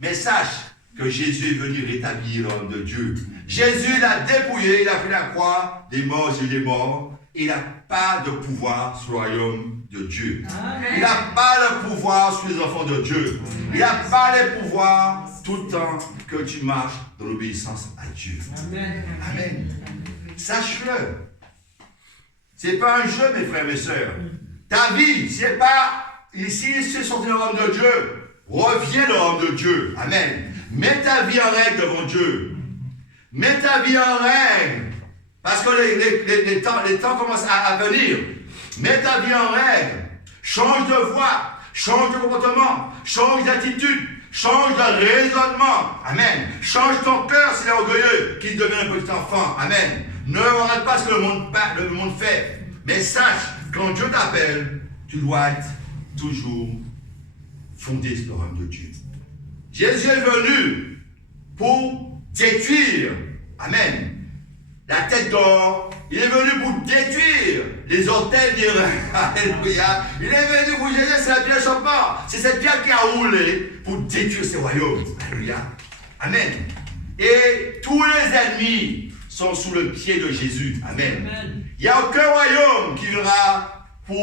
Mais sache que Jésus est venu rétablir le royaume de Dieu. Jésus l'a dépouillé, il a pris la croix, des morts et des morts. Il n'a pas de pouvoir sur le royaume de Dieu. Amen. Il n'a pas le pouvoir sur les enfants de Dieu. Il n'a pas le pouvoir tout le temps que tu marches dans l'obéissance à Dieu. Amen. Amen. Sache-le. Ce n'est pas un jeu, mes frères et mes sœurs. Ta vie, c'est pas ici, c'est sorti le royaume de Dieu. Reviens dans le royaume de Dieu. Amen. Mets ta vie en règle devant Dieu. Mets ta vie en règle. Parce que les temps commencent à venir. Mets ta vie en règle. Change de voix. Change de comportement. Change d'attitude. Change de raisonnement. Amen. Change ton cœur s'il est orgueilleux, qu'il devient un petit enfant. Amen. Ne regarde pas ce que le monde fait. Mais sache, quand Dieu t'appelle, tu dois être toujours fondé sur le royaume de Dieu. Jésus est venu pour détruire, amen, la tête d'or. Il est venu pour détruire les hôtels d'Iran. Alléluia. Il est venu pour Jésus, c'est la pierre d'achoppement. C'est cette pierre qui a roulé pour détruire ces royaumes. Alléluia. Amen. Et tous les ennemis sont sous le pied de Jésus. Amen. Amen. Il n'y a aucun royaume qui viendra pour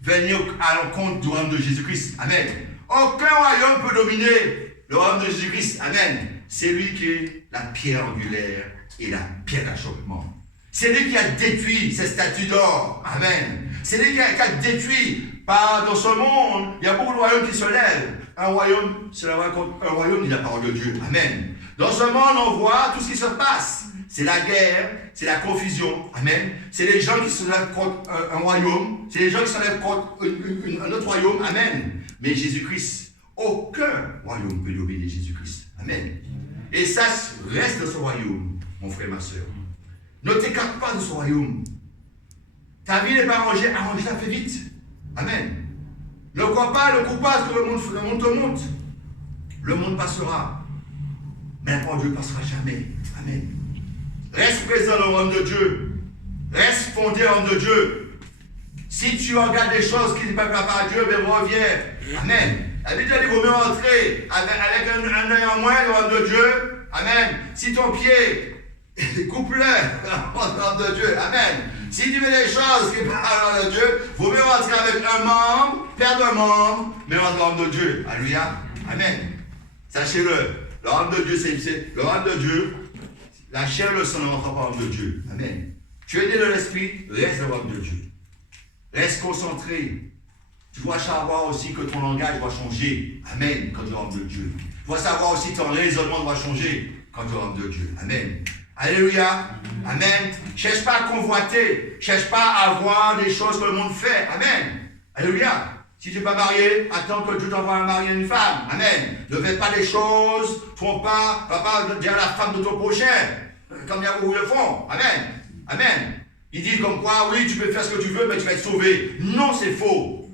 venir à l'encontre du royaume de Jésus-Christ. Amen. Aucun royaume peut dominer le royaume de Jésus-Christ. Amen. C'est lui qui est la pierre angulaire et la pierre d'achoppement. C'est lui qui a détruit ces statues d'or. Amen. C'est lui qui a détruit. Dans ce monde, il y a beaucoup de royaumes qui se lèvent. Un royaume, c'est un royaume de la parole de Dieu. Amen. Dans ce monde, on voit tout ce qui se passe. C'est la guerre, c'est la confusion. Amen. C'est les gens qui se lèvent contre un royaume. C'est les gens qui se lèvent contre un autre royaume. Amen. Mais Jésus-Christ, aucun royaume peut dominer Jésus-Christ. Amen. Et ça reste dans ce royaume, mon frère, ma soeur. Ne t'écarte pas de ce royaume. Ta vie n'est pas arrangée, arrange-la, fais vite. Amen. Ne crois pas ce que le monde te montre. Le monde passera. Mais la parole de Dieu ne passera jamais. Amen. Reste présent dans le royaume de Dieu. Reste fondé dans le royaume de Dieu. Si tu regardes des choses qui ne sont pas par Dieu, ben reviens. Amen. La Bible dit qu'il vaut mieux entrer avec un œil en moins dans le royaume de Dieu. Amen. Si ton pied, coupe-le dans le royaume de Dieu. Amen. Si tu fais des choses qui ne sont pas dans le royaume de Dieu, il vaut mieux rentrer avec un membre, perdre un membre, mais rentrer dans le royaume de Dieu. Alléluia. Amen. Sachez-le. Le royaume de Dieu, c'est le royaume de Dieu. La chair et le sang ne rentrent pas dans le royaume de Dieu. Amen. Tu es né de l'esprit, reste dans le royaume de Dieu. Reste concentré. Tu dois savoir aussi que ton langage doit changer. Amen. Quand tu es dans le royaume de Dieu. Tu dois savoir aussi que ton raisonnement doit changer quand tu es dans le royaume de Dieu. Amen. Alléluia. Amen. Cherche pas à convoiter. Cherche pas à voir des choses que le monde fait. Amen. Alléluia. Si tu n'es pas marié, attends que Dieu t'envoie un mari et une femme. Amen. Ne fais pas des choses, trompe pas, va pas dire à la femme de ton prochain, comme il y a beaucoup le font. Amen. Amen. Il dit comme quoi, oui, tu peux faire ce que tu veux, mais tu vas être sauvé. Non, c'est faux.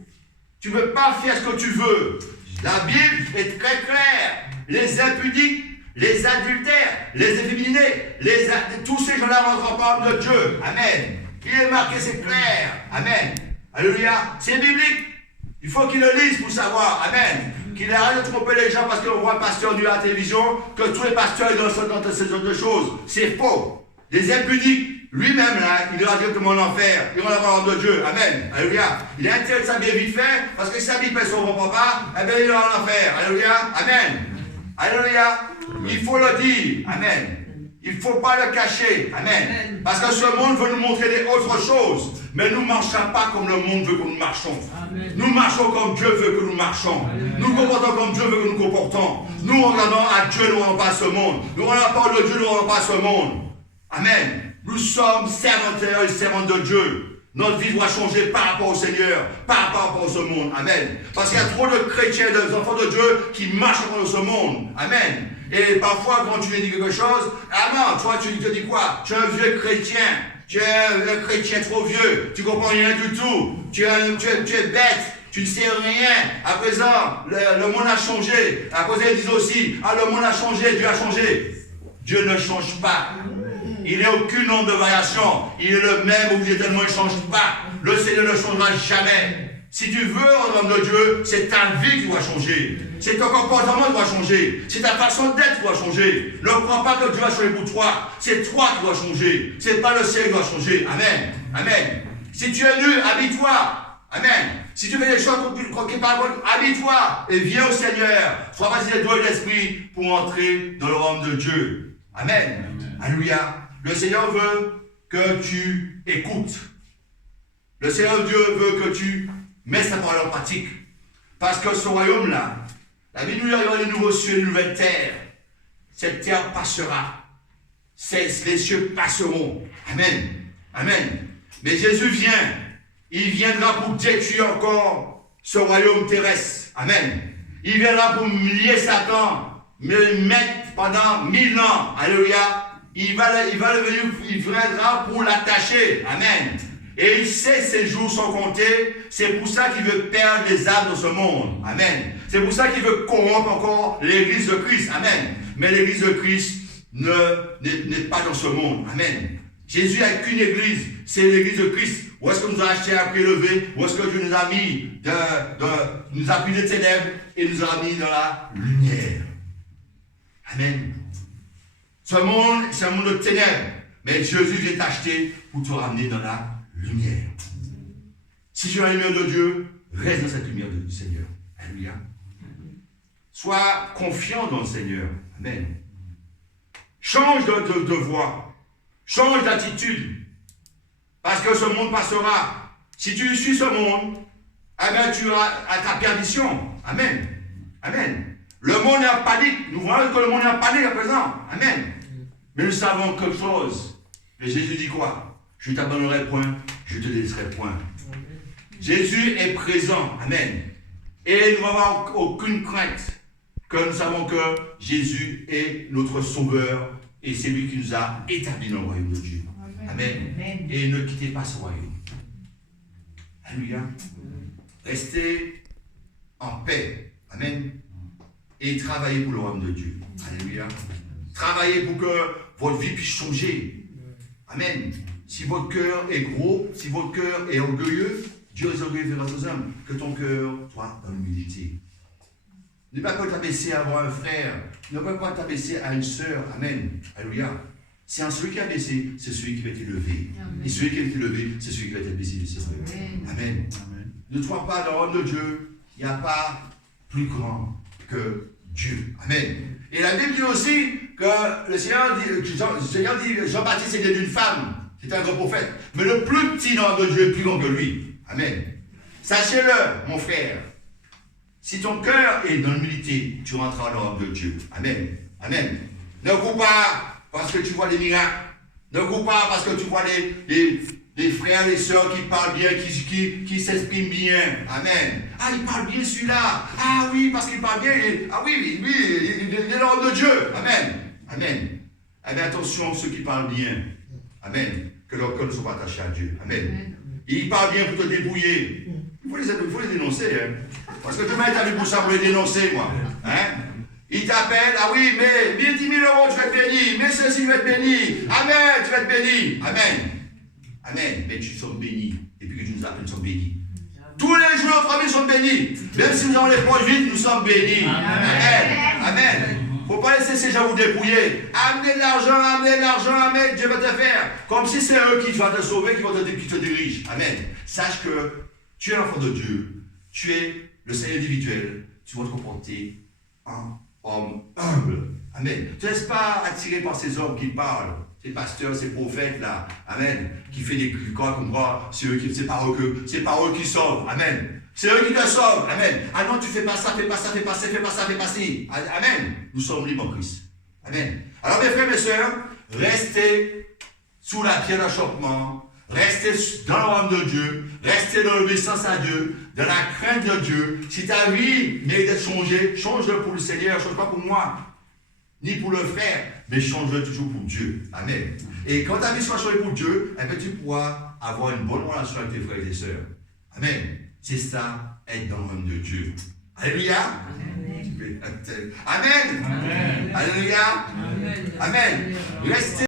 Tu ne peux pas faire ce que tu veux. La Bible est très claire. Les impudiques, les adultères, les efféminés, tous ces gens-là ne rentrent pas en de Dieu. Amen. Il est marqué, c'est clair. Amen. Alléluia. C'est biblique. Il faut qu'il le lise pour savoir. Amen. Qu'il arrête de tromper les gens parce qu'on voit un pasteur nu à la télévision, que tous les pasteurs sont dans ce genre de choses. C'est faux. Les impudiques, lui-même, là, il ira directement en enfer. Il va avoir de Dieu. Amen. Alléluia. Il a intérêt de s'habiller vite fait, parce que si s'habille pas son bon papa, eh bien, il ira en enfer. Alléluia. Amen. Alléluia. Il faut le dire. Amen. Il ne faut pas le cacher. Amen. Parce que ce monde veut nous montrer autre choses. Mais nous ne marchons pas comme le monde veut que nous marchons. Amen. Nous marchons comme Dieu veut que nous marchons. Nous nous comportons comme Dieu veut que nous nous comportons. Nous regardons à Dieu, nous ne regardons pas à ce monde. Nous regardons la parole de Dieu, nous ne regardons pas à ce monde. Amen. Nous sommes serviteurs et servantes de Dieu. Notre vie doit changer par rapport au Seigneur, par rapport à ce monde. Amen. Parce qu'il y a trop de chrétiens, des enfants de Dieu qui marchent dans ce monde. Amen. Et parfois, quand tu lui dis quelque chose, ah non, toi, tu te dis quoi? Tu es un vieux chrétien. Tu es un chrétien trop vieux. Tu ne comprends rien du tout. Tu es bête. Tu ne sais rien. À présent, le monde a changé. À présent, ils disent aussi, ah, le monde a changé, Dieu a changé. Dieu ne change pas. Il n'y a aucun nombre de variations. Il est le même, oubliez tellement, il ne change pas. Le Seigneur ne changera jamais. Si tu veux en l'homme de Dieu, c'est ta vie qui doit changer. C'est ton comportement qui doit changer. C'est ta façon d'être qui doit changer. Ne crois pas que Dieu va changer pour toi. C'est toi qui dois changer. C'est pas le Seigneur qui doit changer. Amen. Amen. Si tu es nu, habille-toi. Amen. Si tu fais des choses qui parlent, habille-toi et viens au Seigneur. Sois baptisé de l'Esprit pour entrer dans le royaume de Dieu. Amen. Alléluia. Le Seigneur veut que tu écoutes. Le Seigneur Dieu veut que tu mettes sa parole en pratique. Parce que ce royaume-là, la vie nous y aura des nouveaux cieux et de nouvelles terres. Cette terre passera. Les cieux passeront. Amen. Amen. Mais Jésus vient. Il viendra pour détruire encore ce royaume terrestre. Amen. Il viendra pour lier Satan, me mettre pendant 1000 ans. Alléluia. Il viendra pour l'attacher. Amen. Et il sait que ses jours sont comptés. C'est pour ça qu'il veut perdre les âmes dans ce monde. Amen. C'est pour ça qu'il veut corrompre encore l'église de Christ. Amen. Mais l'église de Christ n'est pas dans ce monde. Amen. Jésus n'a qu'une église. C'est l'église de Christ. Où est-ce que nous a acheté un prix élevé? Où est-ce que Dieu nous a mis nous a pris des ténèbres et nous a mis dans la lumière. Amen. Ce monde, c'est un monde de ténèbres. Mais Jésus vient t'acheter pour te ramener dans la lumière. Si tu as la lumière de Dieu, reste dans cette lumière du Seigneur. Alléluia. Sois confiant dans le Seigneur. Amen. Change de voie. Change d'attitude. Parce que ce monde passera. Si tu suis ce monde, eh bien, tu as ta perdition. Amen. Amen. Le monde est en panique. Nous voyons que le monde est en panique à présent. Amen. Mais nous savons quelque chose. Et Jésus dit quoi? Je ne t'abandonnerai point, je ne te laisserai point. Jésus est présent. Amen. Et nous n'avons aucune crainte. Que nous savons que Jésus est notre sauveur. Et c'est lui qui nous a établis dans le royaume de Dieu. Amen. Amen. Et ne quittez pas ce royaume. Alléluia. Restez en paix. Amen. Et travaillez pour le royaume de Dieu. Alléluia. Travaillez pour que votre vie puisse changer. Amen. Si votre cœur est gros, si votre cœur est orgueilleux, Dieu est orgueilleux vers vos hommes. Que ton cœur soit dans l'humilité. Ne pas t'abaisser à avoir un frère. Ne pas t'abaisser à une sœur. Amen. Alléluia. C'est en celui qui a baissé, c'est celui qui va être élevé. Amen. Et celui qui va être élevé, c'est celui qui va être baissé du Seigneur. Amen. Amen. Ne crois pas dans l'homme de Dieu. Il n'y a pas plus grand que Dieu. Amen. Et la Bible dit aussi que le Seigneur dit, Jean-Baptiste était d'une femme. C'était un grand prophète. Mais le plus petit dans l'homme de Dieu est plus grand que lui. Amen. Sachez-le, mon frère. Si ton cœur est dans l'humilité, tu rentreras dans l'homme de Dieu. Amen. Amen. Ne cours pas parce que tu vois des miracles. Ne cours pas parce que tu vois des frères et sœurs qui parlent bien, qui s'expriment bien. Amen. Ah, il parle bien celui-là. Ah oui, parce qu'il parle bien. Ah oui, il est l'homme de Dieu. Amen. Amen. Eh bien, attention, ceux qui parlent bien. Amen. Que leur cœur ne soit pas attaché à Dieu. Amen. Ils parlent bien pour te débrouiller. Il faut les dénoncer. Hein. Parce que demain, tu as vu pour ça, pour les dénoncer, moi. Hein? Ils t'appellent, ah oui, mais 10 000 euros, tu vas être béni. Mais ceci, tu vas être béni. Amen, tu vas être béni. Amen. Amen. Mais tu sommes bénis. Et puis que tu nous appelles, nous sommes bénis. Tous les jours, notre famille sont bénis. Même si nous avons les poches vides, nous sommes bénis. Amen. Amen. Il ne faut pas laisser ces gens vous dépouiller. Amenez de l'argent, amen, Dieu va te faire. Comme si c'est eux qui vont te sauver, qui te dirigent. Amen. Sache que tu es l'enfant de Dieu. Tu es le Seigneur individuel. Tu vas te comporter en homme humble. Amen. Tu ne laisses pas attirer par ces hommes qui parlent, ces pasteurs, ces prophètes là. Amen. Qui fait des croix comme moi, c'est par eux qui sauvent. Amen. C'est eux qui te sauvent. Amen. Ah non, tu fais pas ça, fais pas ça, fais pas ça, fais pas ça, fais pas ci. Amen. Nous sommes libres en Christ. Amen. Alors mes frères et mes sœurs, restez sous la pierre d'achoppement, restez dans le royaume de Dieu, restez dans l'obéissance à Dieu, dans la crainte de Dieu. Si ta vie mérite d'être changée, change-le pour le Seigneur, change pas pour moi, ni pour le frère, mais change-le toujours pour Dieu. Amen. Et quand ta vie sera changée pour Dieu, eh bien, tu pourras avoir une bonne relation avec tes frères et tes sœurs. Amen. C'est ça, être dans le royaume de Dieu. Alléluia. Amen. Amen. Alléluia. Amen. Restez